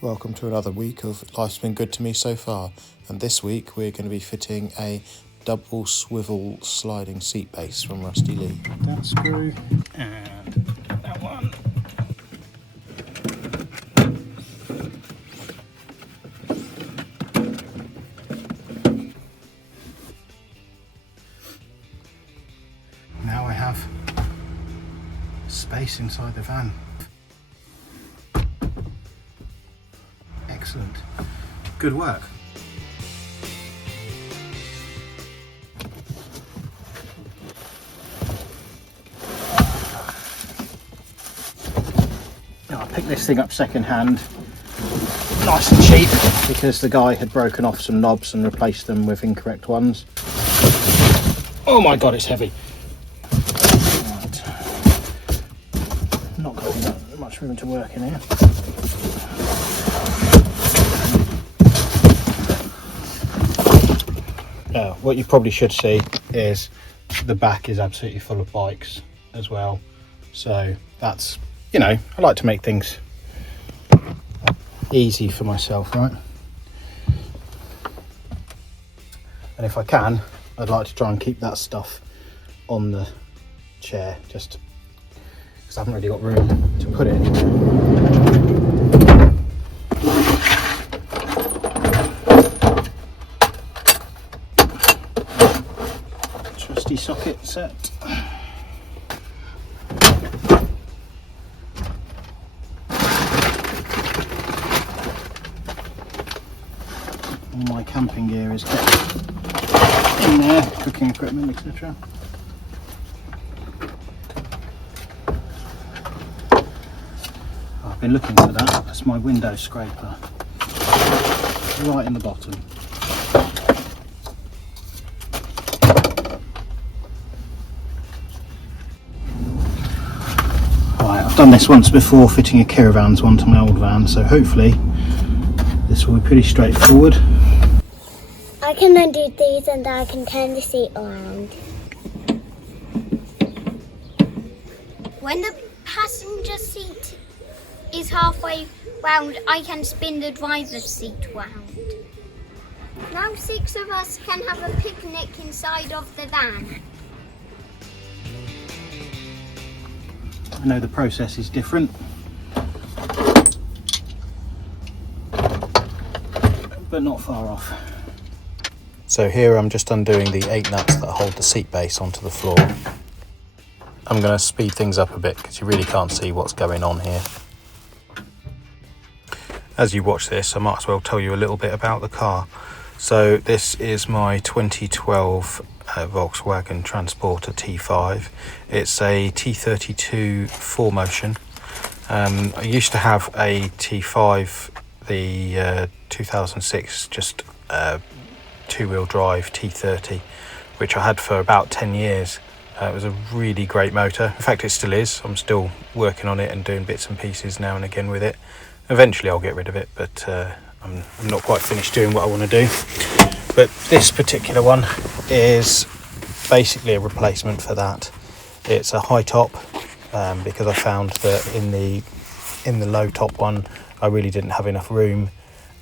Welcome to another week of Life's Been Good to Me So Far, and this week we're going to be fitting a double swivel sliding seat base from Rusty Lee. That screw and that one. Now I have space inside the van. Excellent. Good work. Now I picked this thing up second hand, nice and cheap, because the guy had broken off some knobs and replaced them with incorrect ones. Oh my god, it's heavy. Right. Not got that much room to work in here. What you probably should see is the back is absolutely full of bikes as well. So that's, you know, I like to make things easy for myself, right? And if I can, I'd like to try and keep that stuff on the chair, just because I haven't really got room to put it anywhere. Trusty socket set. All my camping gear is kept in there, cooking equipment, etc. I've been looking for that. That's my window scraper, right in the bottom. Right, I've done this once before, fitting a caravan's one to my old van, so hopefully this will be pretty straightforward. I can undo these and I can turn the seat around. When the passenger seat is halfway round, I can spin the driver's seat round. Now 6 of us can have a picnic inside of the van. I know the process is different, but not far off. So here I'm just undoing the 8 nuts that hold the seat base onto the floor. I'm going to speed things up a bit because you really can't see what's going on here. As you watch this, I might as well tell you a little bit about the car. So this is my 2012 Volkswagen Transporter T5. It's a T32 4Motion. I used to have a T5, the 2006, just two-wheel drive T30, which I had for about 10 years. It was a really great motor. In fact, it still is. I'm still working on it and doing bits and pieces now and again with it. Eventually I'll get rid of it, but I'm not quite finished doing what I want to do. But this particular one is basically a replacement for that. It's a high top, because I found that in the low top one I really didn't have enough room,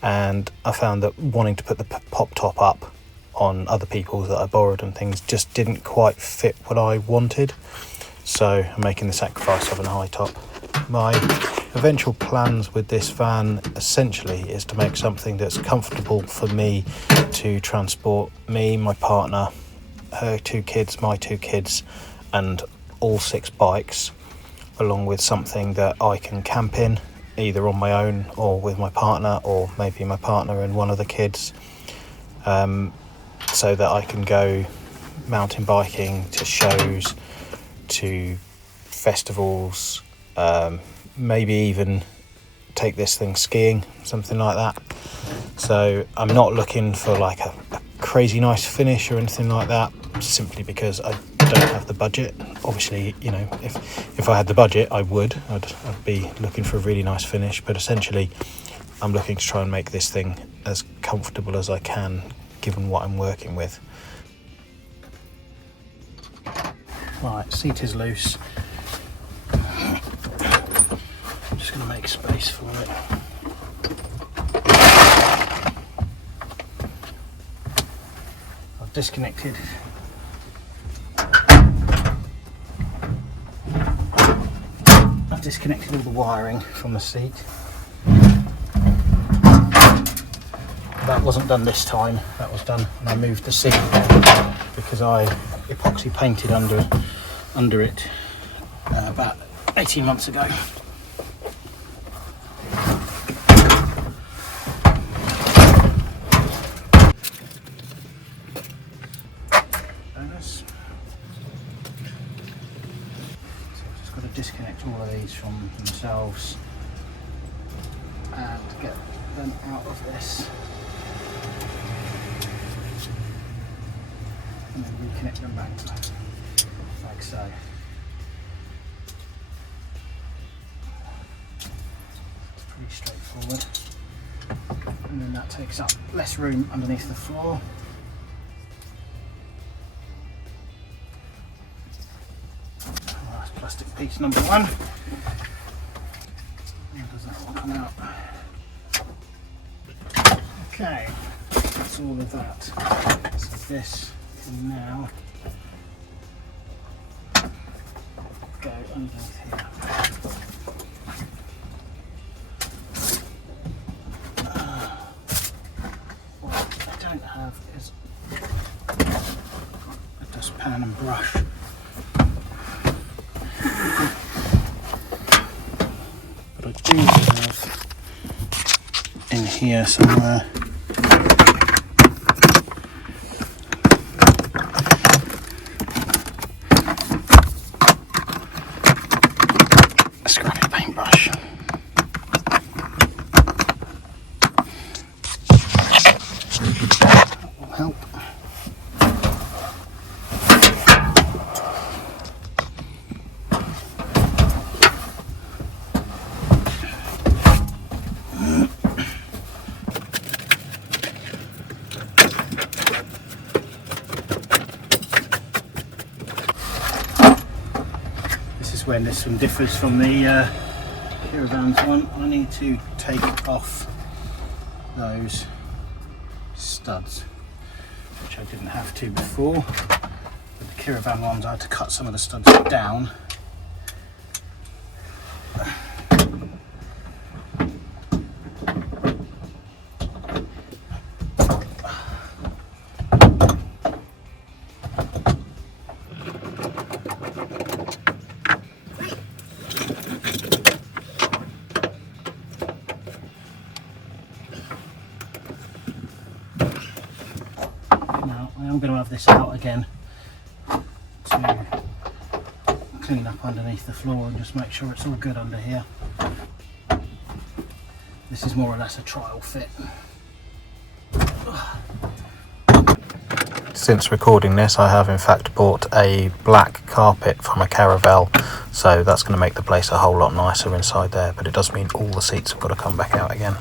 and I found that wanting to put the pop top up on other people's that I borrowed and things just didn't quite fit what I wanted, so I'm making the sacrifice of a high top. My eventual plans with this van essentially is to make something that's comfortable for me to transport me, my partner, her 2 kids, my 2 kids, and all 6 bikes, along with something that I can camp in, either on my own or with my partner, or maybe my partner and one of the kids, so that I can go mountain biking, to shows, to festivals, maybe even take this thing skiing, something like that. So I'm not looking for like a crazy nice finish or anything like that, simply because I don't have the budget. Obviously, you know, if I had the budget, I'd be looking for a really nice finish, but essentially I'm looking to try and make this thing as comfortable as I can, given what I'm working with. Right, seat is loose. I'm just going to make space for it. disconnected all the wiring from the seat. That wasn't done this time, that was done when I moved the seat because I epoxy painted under it about 18 months ago. Disconnect all of these from themselves and get them out of this, and then reconnect them back like so. It's pretty straightforward, and then that takes up less room underneath the floor. Plastic piece number one. How does that one come out? Okay, that's all of that. So this can now go underneath here. What I don't have is a dustpan and brush. But I do have in here somewhere a scrappy paintbrush. That will help. When this one differs from the Caravan's one, I need to take off those studs, which I didn't have to before. With the Caravan ones, I had to cut some of the studs down. I'm going to have this out again to clean up underneath the floor and just make sure it's all good under here. This is more or less a trial fit. Since recording this, I have in fact bought a black carpet from a Caravel, so that's going to make the place a whole lot nicer inside there, but it does mean all the seats have got to come back out again.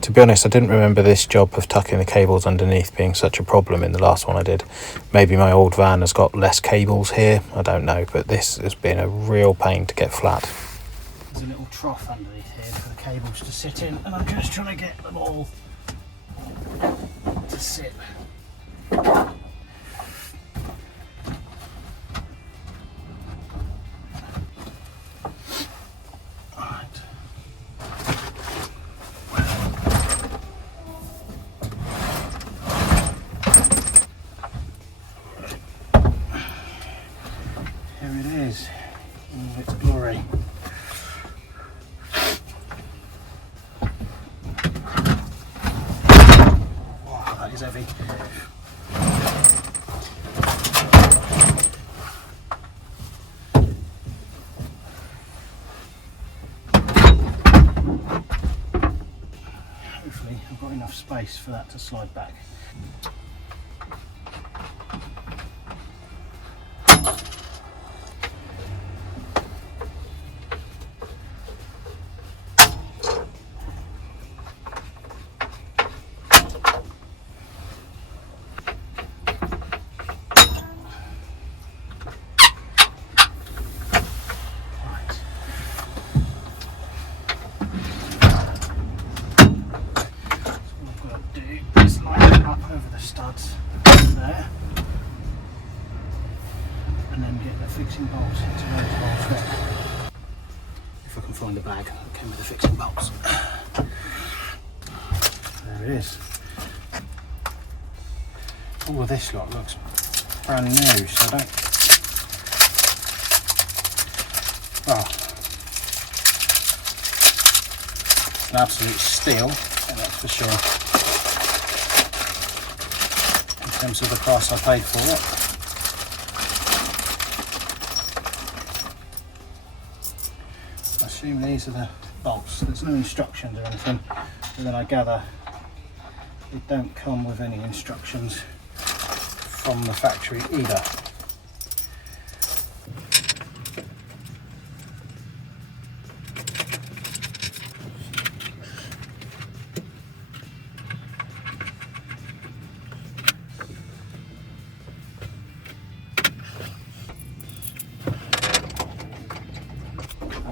To be honest, I didn't remember this job of tucking the cables underneath being such a problem in the last one I did. Maybe my old van has got less cables here, I don't know, but this has been a real pain to get flat. There's a little trough underneath here for the cables to sit in, and I'm just trying to get them all to sit. In all its glory. Wow, that is heavy. Hopefully I've got enough space for that to slide back. then get the fixing bolts into those holes there. If I can find the bag that came with the fixing bolts. There it is. All of this lot looks brand new, so I don't... Oh. It's an absolute steal, that's for sure. In terms of the price I paid for it. I assume these are the bolts. There's no instructions or anything, but then I gather they don't come with any instructions from the factory either.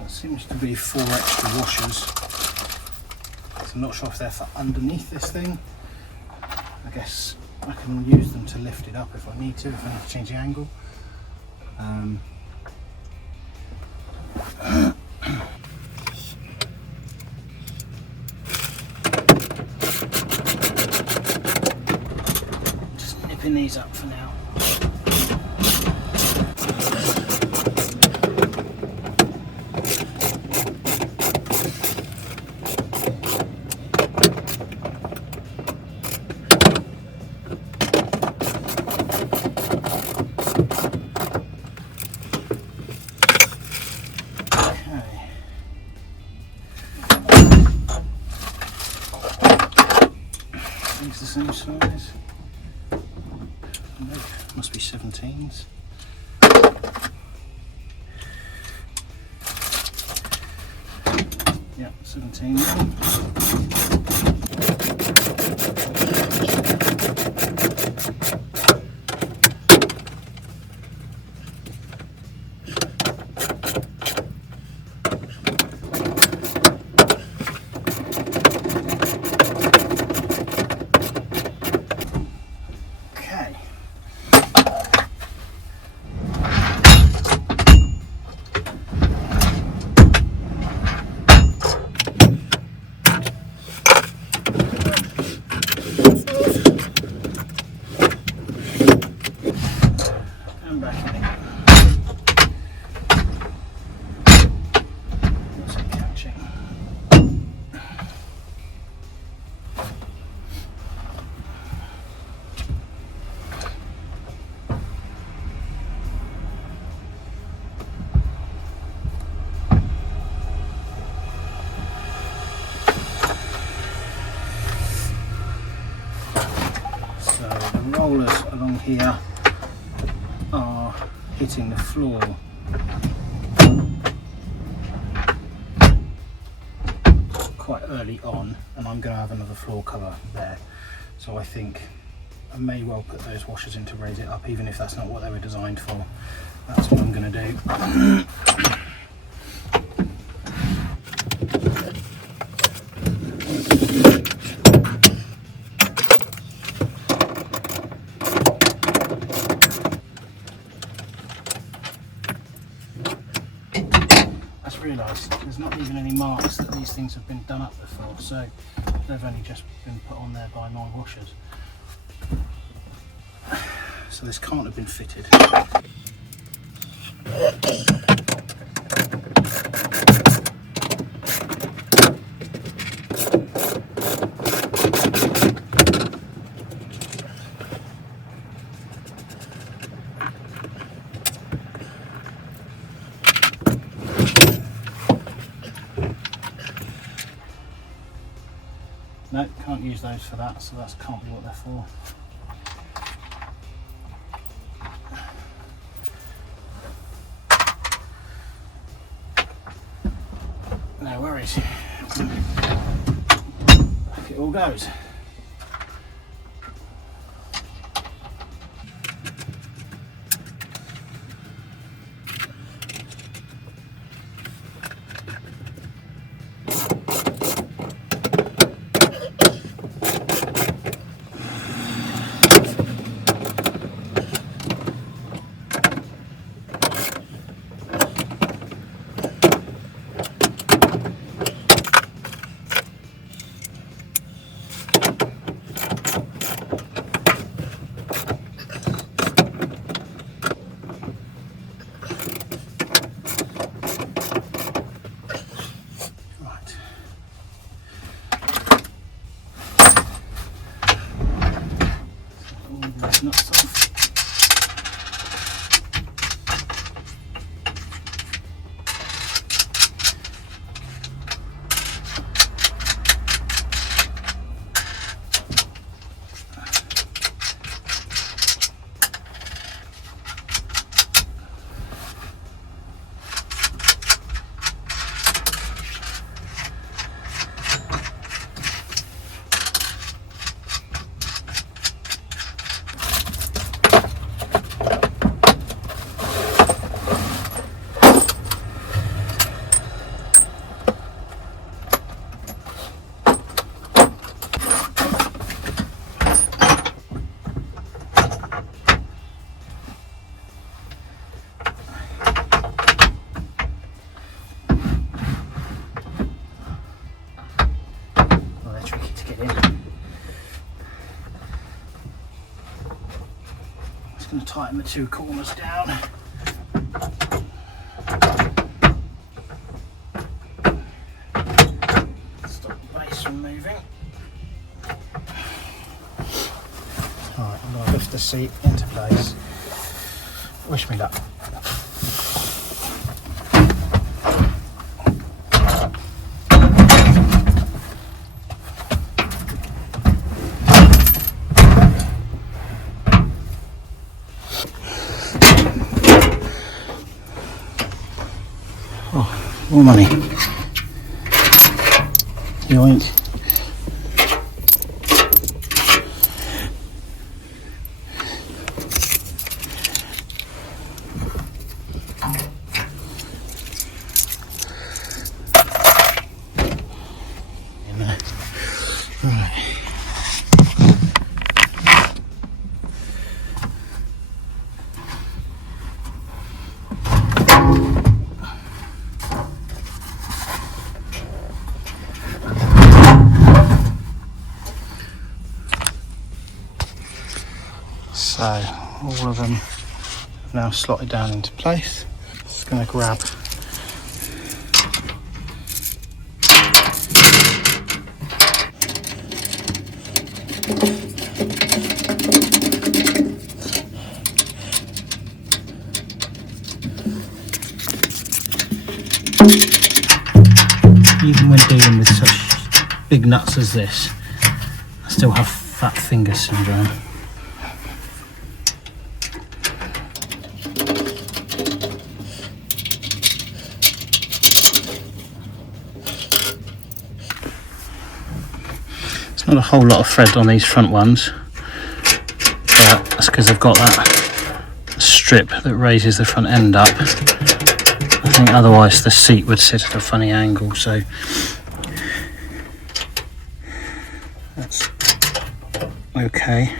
Seems to be 4 extra washers, so I'm not sure if they're for underneath this thing. I guess I can use them to lift it up if I need to, if I need to change the angle. Just nipping these up for now. These the same size? Nope, must be 17s. Yeah, 17. Rollers along here are hitting the floor. Quite early on, and I'm going to have another floor cover there, so I think I may well put those washers in to raise it up, even if that's not what they were designed for. That's what I'm going to do. Realised there's not even any marks that these things have been done up before, so they've only just been put on there by my washers. So this can't have been fitted. No, can't use those for that, so that can't be what they're for. No worries. Back it all goes. tighten the two corners down. Stop the base from moving. Alright, I'm going to lift the seat into place. Wish me luck. Oh, more money. Yoink. So all of them have now slotted down into place. Just going to grab even when dealing with such big nuts as this, I still have fat finger syndrome. Not a whole lot of thread on these front ones, but that's because I've got that strip that raises the front end up. I think otherwise the seat would sit at a funny angle, so that's okay.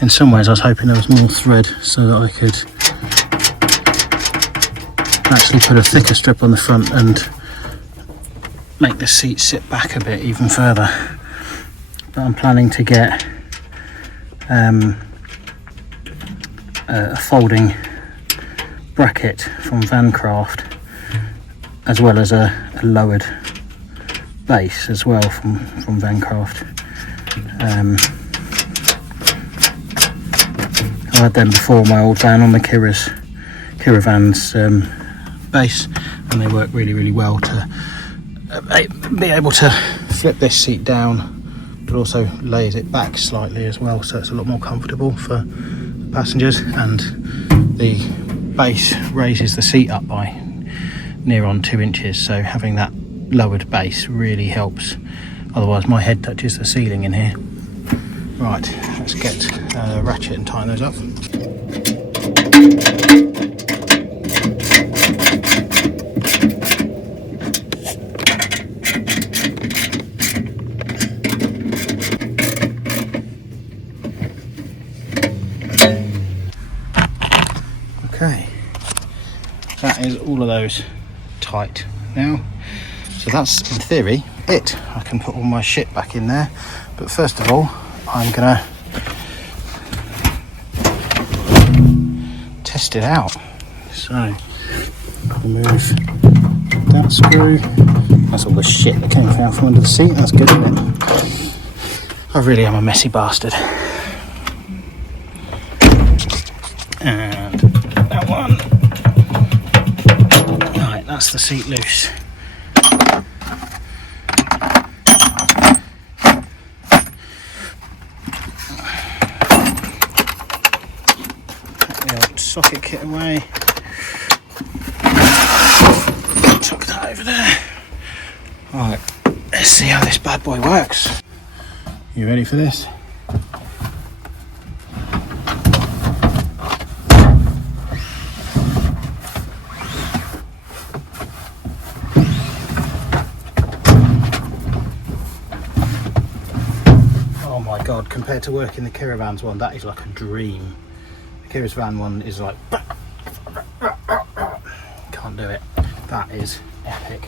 In some ways I was hoping there was more thread so that I could actually put a thicker strip on the front and make the seat sit back a bit even further. But I'm planning to get a folding bracket from Vancraft, as well as a lowered base as well from Vancraft. I had them before my old van on the Kira van's base, and they work really well to be able to flip this seat down, but also lays it back slightly as well, so it's a lot more comfortable for passengers, and the base raises the seat up by near on 2 inches, so having that lowered base really helps. Otherwise my head touches the ceiling in here. Right, let's get a ratchet and tighten those up. Okay, that is all of those tight now. So that's, in theory, it. I can put all my shit back in there, but first of all I'm gonna test it out. So remove that screw. That's all the shit that came out from under the seat. That's good, isn't it? I really am a messy bastard. And that one. Right, that's the seat loose. Socket kit away. Tuck that over there. Right, let's see how this bad boy works. You ready for this? Oh my god, compared to working the Caravan's one, that is like a dream. Kira's van one is like, can't do it. That is epic.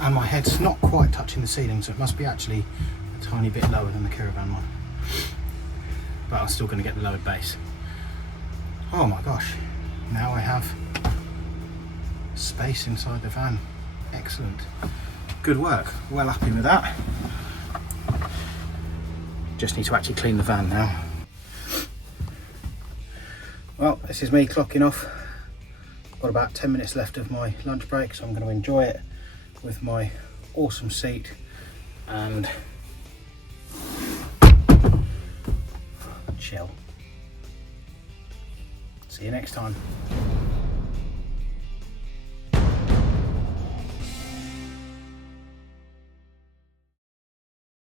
And my head's not quite touching the ceiling, so it must be actually a tiny bit lower than the Caravan one. but I'm still going to get the lowered base. Oh my gosh, now I have space inside the van. Excellent, good work, well happy with that. Just need to actually clean the van now. Well, this is me clocking off. Got about 10 minutes left of my lunch break, so I'm going to enjoy it with my awesome seat and chill. See you next time.